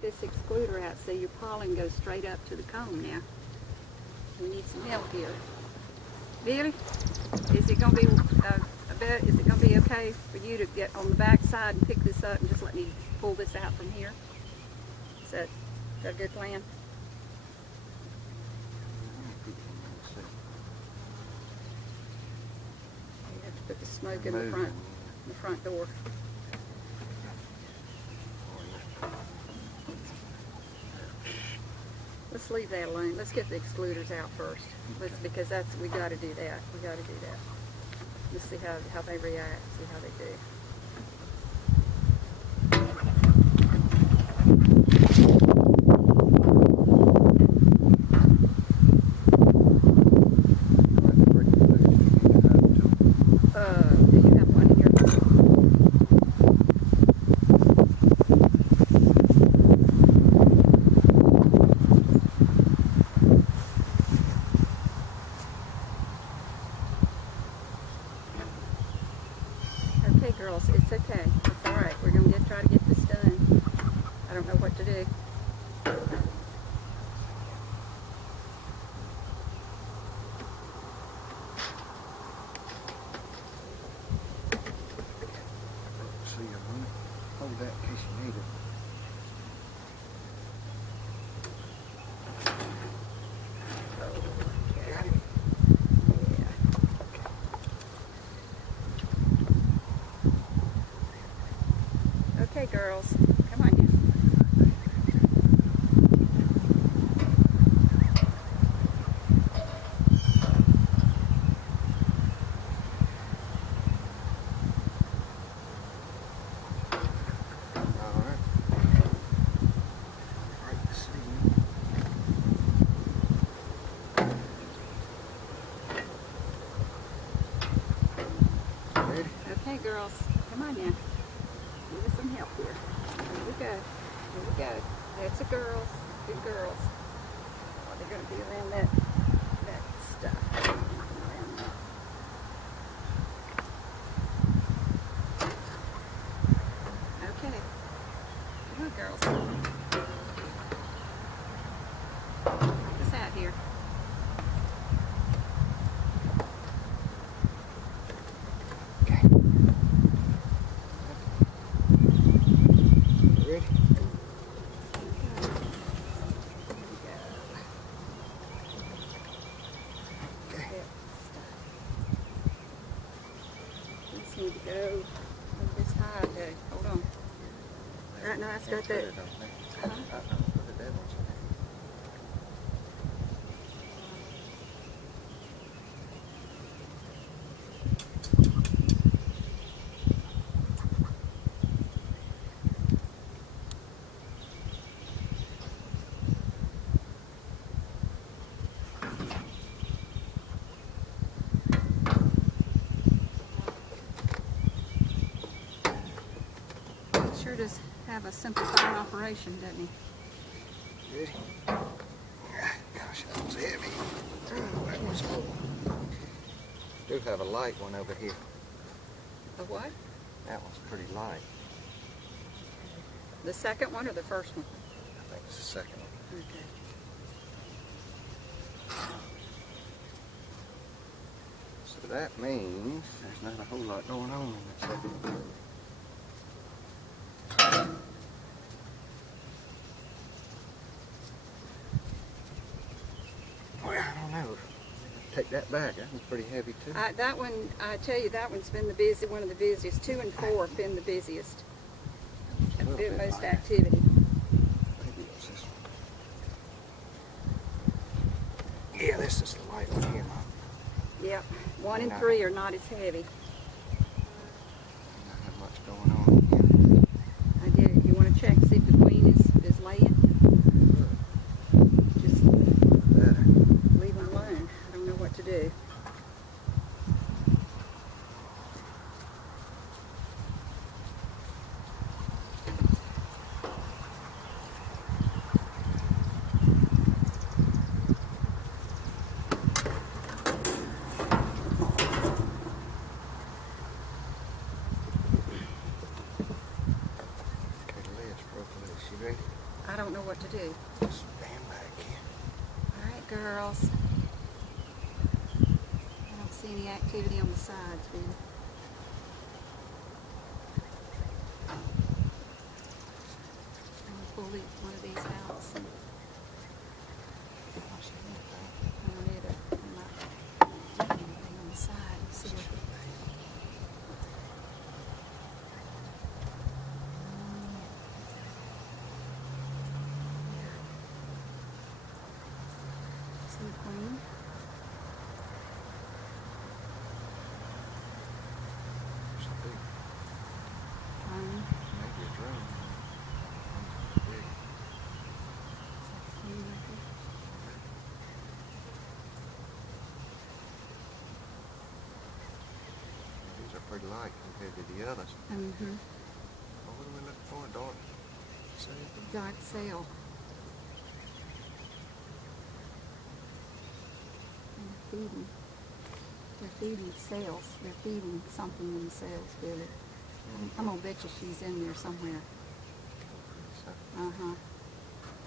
This excluder out so your pollen goes straight up to the cone now. We need some help here. Billy, is it going to be is it going to be okay for you to get on the back side and pick this up and just let me pull this out from here? Is that a good plan? You have to put the smoke in the front door. Let's leave that alone. Let's get the excluders out first. Because we got to do that. We got to do that. Let's see how they react. See how they do. Do you have one in your Okay, girls, it's okay. It's all right. We're going to try to get this done. I don't know what to do. So you're going to hold that in case you need it. Okay, girls, come on now. Okay, girls, come on now. Give us some help here. Here we go. Here we go. That's the girls. Good girls. Oh, they're going to be around that stuff. Around that. Okay. Come on, girls. Check this out here. Need to go over this high. Okay, hold on. Right now, it's got that. Sure does have a simplified operation, doesn't he? Ready? Gosh, that was heavy. Oh, that was full. Do have a light one over here. A what? That one's pretty light. The second one or the first one? I think it's the second one. Okay. So that means there's not a whole lot going on in the second one. Well, I don't know. Take that back. That one's pretty heavy too. That one, I tell you, that one's been one of the busiest. 2 and 4 have been the busiest. Have been most activity. Maybe it was this one. Yeah, this is the light one here. Yep. 1 and 3 are not as heavy. Not have much going on here. I do. You want to check, see if the queen is laying? Just leave them alone. I don't know what to do. I don't know what to do. Just stand back here. All right, girls. I don't see any activity on the sides, Ben. I'm gonna pull one of these out. So. I don't either. I'm not doing anything on the side. Let's see what. See the queen. There's a big, Queen. maybe a drone. Big. Queen right there. These are pretty light compared to the others. Mm-hmm. Well, what are we looking for? Dark sail? Dark sail. And they're feeding. They're feeding sails. They're feeding something in the sails, Billy. I'm gonna bet you she's in there somewhere. So, Uh-huh.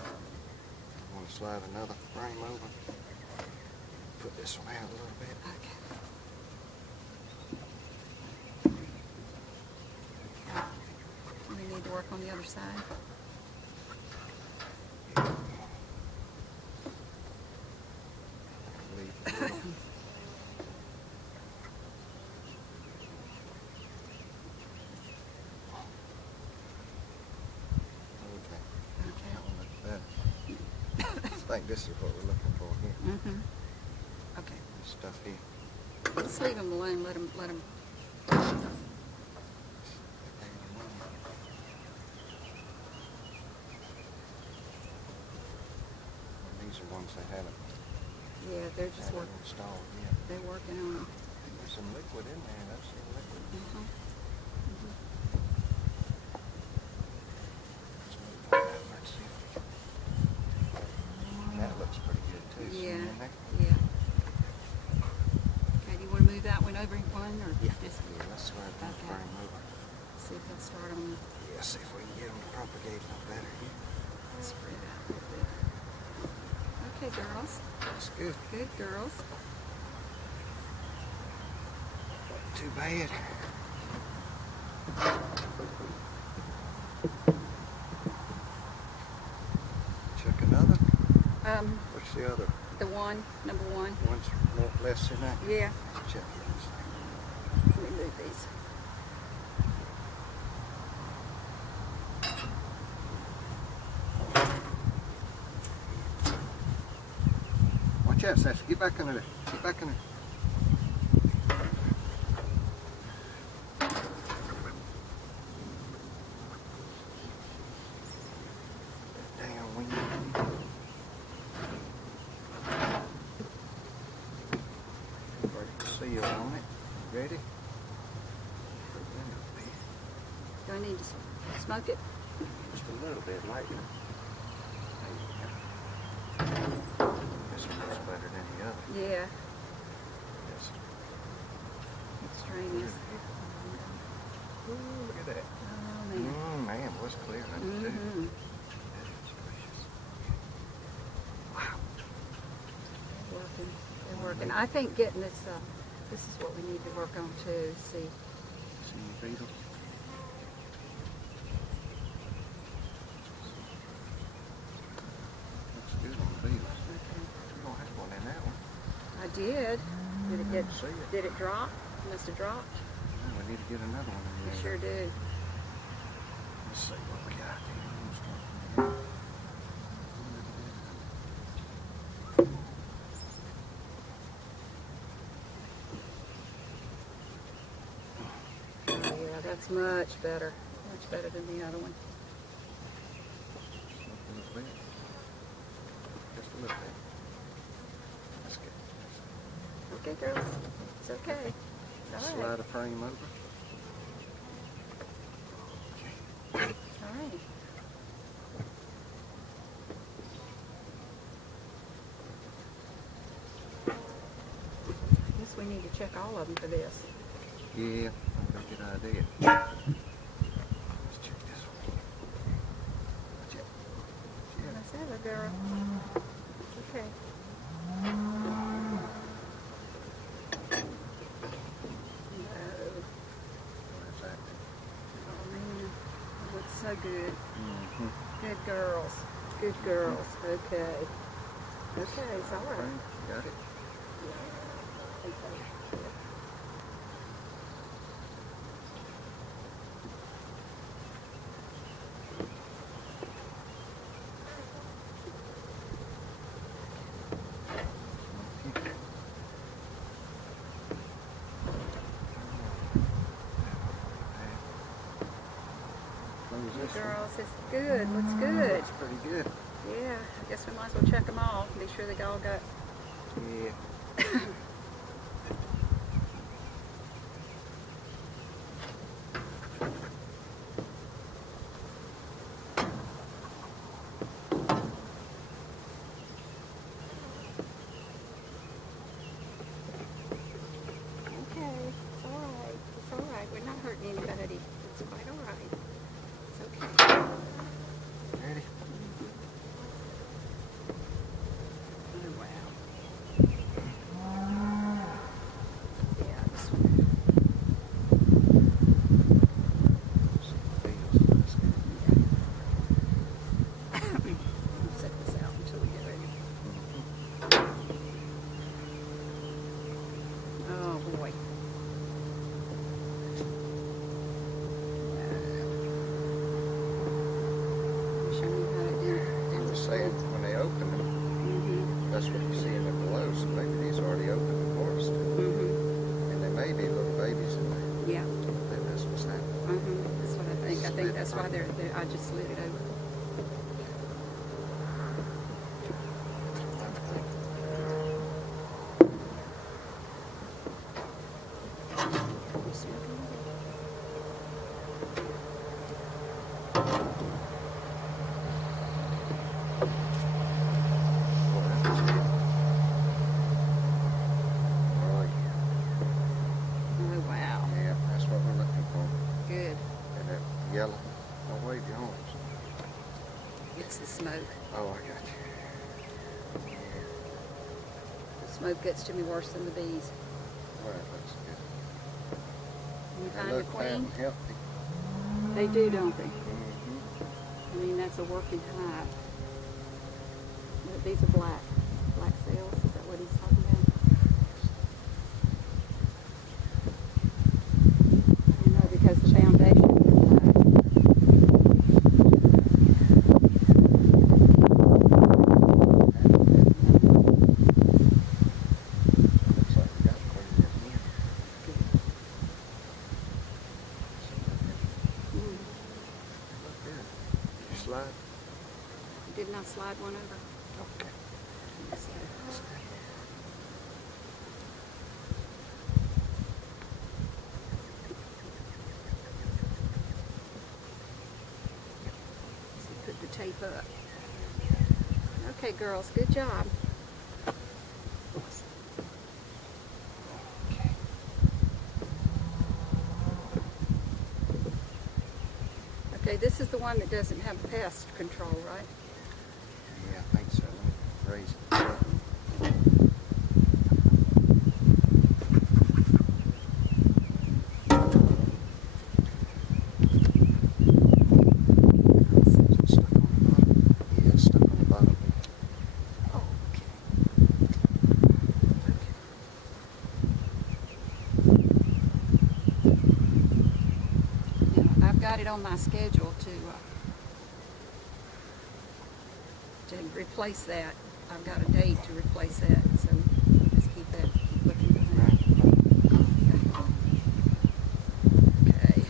I want to slide another frame over. Put this one out a little bit. Okay. We need to work on the other side. Leave a little. Okay. Okay. That one looks better. I think this is what we're looking for here. Mm-hmm. Okay. This stuff here. Let's leave them alone. Let them. These are ones they haven't Yeah, they're just working. installed yet. They're working on them. There's some liquid in there. That's some liquid. Mm-hmm. Let's move that out. Let's see if we can. That looks pretty good too. See Yeah. in there? Yeah. Okay. Do you want to move that one over one or Yeah. just Yeah, let's slide that Okay. frame over. see if they'll start on the Yeah, see if we can get them to propagate a little better here. spread out a little bit. Okay, girls. That's good. Good girls. Too bad. Check another. What's the other? The one, number one. One's more, less than that. Yeah. Let's check this. Let me move these. Watch out, Sassy. Get back under there. Get back in there. Damn wing. Seal on it. Ready? Do I need to smoke it? Just a little bit lightly. This one looks better than the other. Yeah. Yes. It's strange. Ooh, look at that. Oh man. Man, was clear on it too. Mm-hmm. Goodness gracious. Wow. They're working. They're working. I think getting this. This is what we need to work on too. See. See any beetles? Looks good on the beetles. Okay. You don't have one in that one. I did. Did it get? See it. Did it drop? Must have dropped. No, we need to get another one in You there. sure do. Let's see what we got here. Yeah, that's much better. Much better than the other one. Just a little bit. Just a little bit. That's good. Okay, girls. It's okay. All right. Slide a frame over. All right. I guess we need to check all of them for this. Yeah, that's a good idea. Let's check this one. Watch it. Settle, girl. Okay. Where's that? Oh man, it looks so good. Mm-hmm. Good girls. Good girls. Okay. Okay, it's all right. Got it? Okay. Close this one. Girls, it's good. Looks good. It's pretty good. Yeah, I guess we might as well check them all. Be sure they all got. Yeah. Okay, it's all right. It's all right. We're not hurting anybody. It's quite all right. It's okay. Ready? Oh, wow. Yeah, this one. Feels good. I'll set this out until we get ready. Oh, boy. Show me how to do it. He was saying when they open them, that's what you see in there below, so maybe these already opened before us. And there may be little babies in there. Yeah. I think that's what's happening. That's what I think. I think that's why they're I just slid it over. You smell it? Boy, that was good. Oh, yeah. Oh, wow. Yeah, that's what we're looking for. Good. And that yellow. Don't wave your arms. It's the smoke. Oh, I got you. Yeah. The smoke gets to me worse than the bees. Well, that looks good. You They find the look fat queen? and healthy. They do, don't they? Mm-hmm. I mean, that's a working hive. But these are black. Black cells. Is that what he's talking about? I don't know, because the foundation is black. Looks like we got queen in here. Look good. Did you slide? Didn't I slide one over? Okay. Yes, sir. So put the tape up. Okay, girls, good job. Okay, this is the one that doesn't have pest control, right? Yeah, I think so. Let me raise it. Is it stuck on the bottom? Yeah, it's stuck on the bottom. Okay. Now, I've got it on my schedule to replace that. I've got a date to replace that, so just keep looking behind. Okay.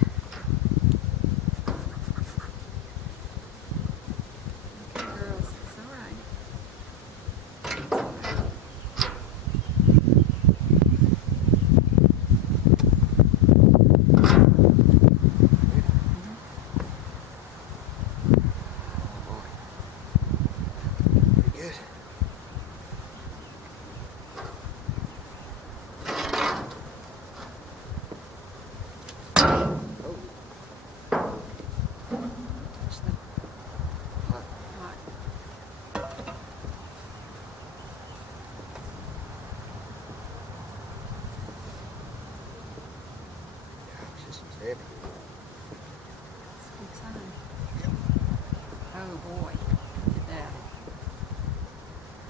Okay, girls, it's all right. Oh boy. Pretty good. Heavy. Good sign. Yep. Oh boy, look at that.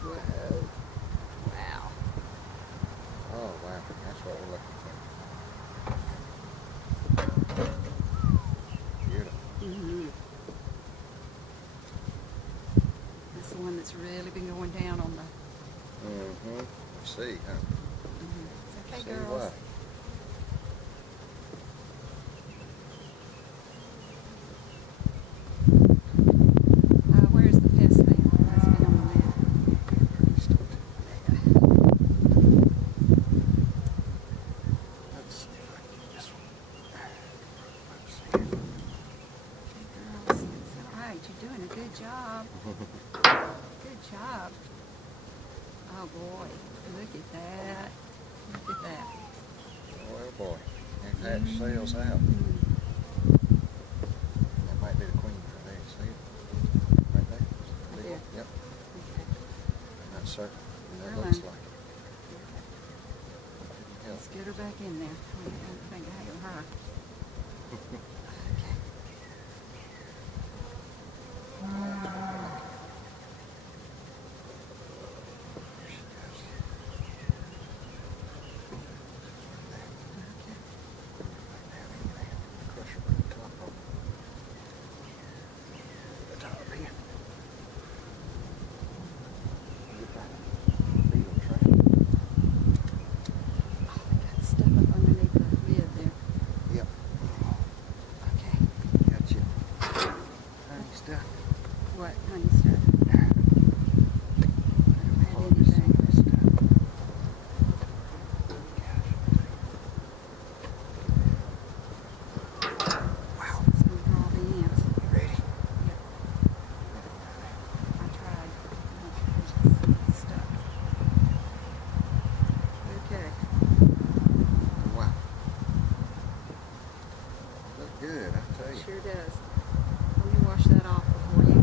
Whoa. Wow. Oh wow, that's what we're looking for. Beautiful. Mm-hmm. That's the one that's really been going down on the... Mm-hmm. See, huh? Mm-hmm. Okay, See girls. what? Where's the pest thing? That's been on the map. Let's see if I can get this one. Let's see. Okay, girls. It's all right. You're doing a good job. Good job. Oh boy. Look at that. Look at that. Oh boy. And hatch sails out. Mm-hmm. That might be the queen right there. See it? Right there? Big Yeah. one. Yep. Okay. That circle. That Never looks mind. like it. Couldn't help Let's get her back in there. I don't think I have her. it. Crush her right top of the top here. Get that beetle trap. Got stuff up underneath the lid there. Yep. Okay. Gotcha. Honey stuff. What honey stuff? I don't have Harvest anything. some of this stuff. Wow. It's gonna draw the ants. You ready? Yep. I tried. It's stuck. Okay. Wow. Look good, I tell you. Sure does. Let me wash that off before you.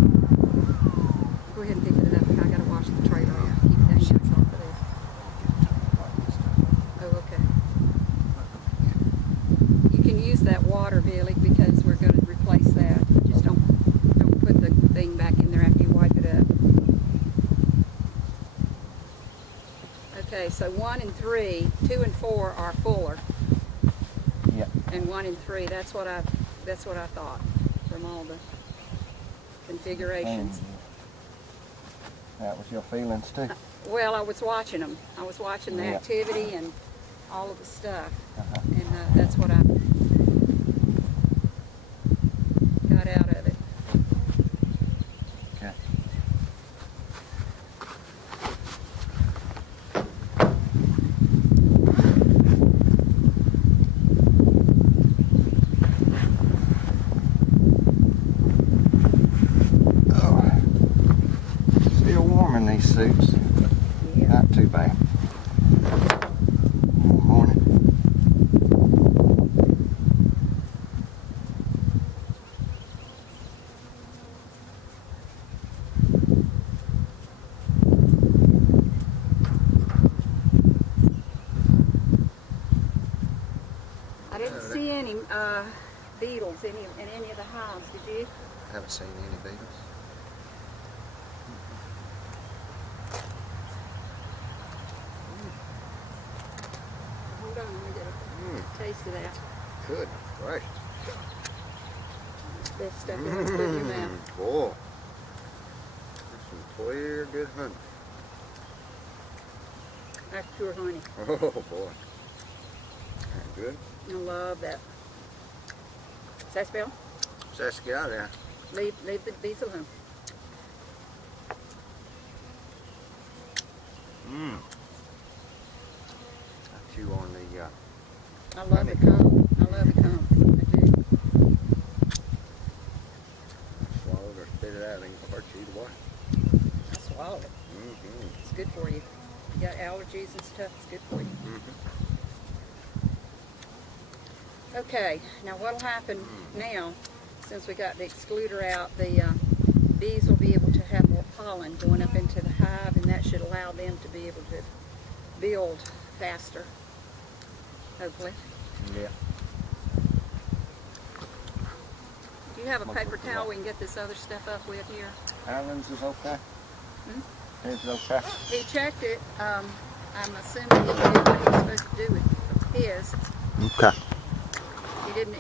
Go ahead and pick it up. I gotta wash the trailer off. Keep the ants off of there. Oh, okay. You can use that water, Billy, because we're going to replace that. Just don't put the thing back in there after you wipe it up. Okay, so 1 and 3, 2 and 4 are fuller, Yep. and 1 and 3. That's what I thought from all the configurations. That was your feelings too. Well, I was watching them. I was watching the Yeah. activity and all of the stuff, Uh-huh. and that's what I got out of it. Okay. Oh. Still warm in these suits. Yeah. Not too bad. Morning. I didn't see any beetles in any of the hives. Did you? Haven't seen any beetles. Hold on, let me get a taste of that. Good. Right. Best stuff you want to put in your mouth. Boy. That's some clear, good honey. That's pure honey. Oh boy. Good. I love that. Does that spell? Saskiatia. Leave the bees alone. Mmm. I chew on the I love the comb. I love the comb. I do. swallow it or spit it out. Ain't gonna hurt you either way. I swallow it. Mm-hmm. It's good for you. You got allergies and stuff. It's good for you. Mm-hmm. Okay. Now what'll happen now, since we got the excluder out, the bees will be able to have more pollen going up into the hive, and that should allow them to be able to build faster. Hopefully. Yeah. Do you have a paper towel we can get this other stuff up with here? Alan's is okay? Hmm? His is okay? He checked it. I'm assuming he did what he was supposed to do with his. Okay. He didn't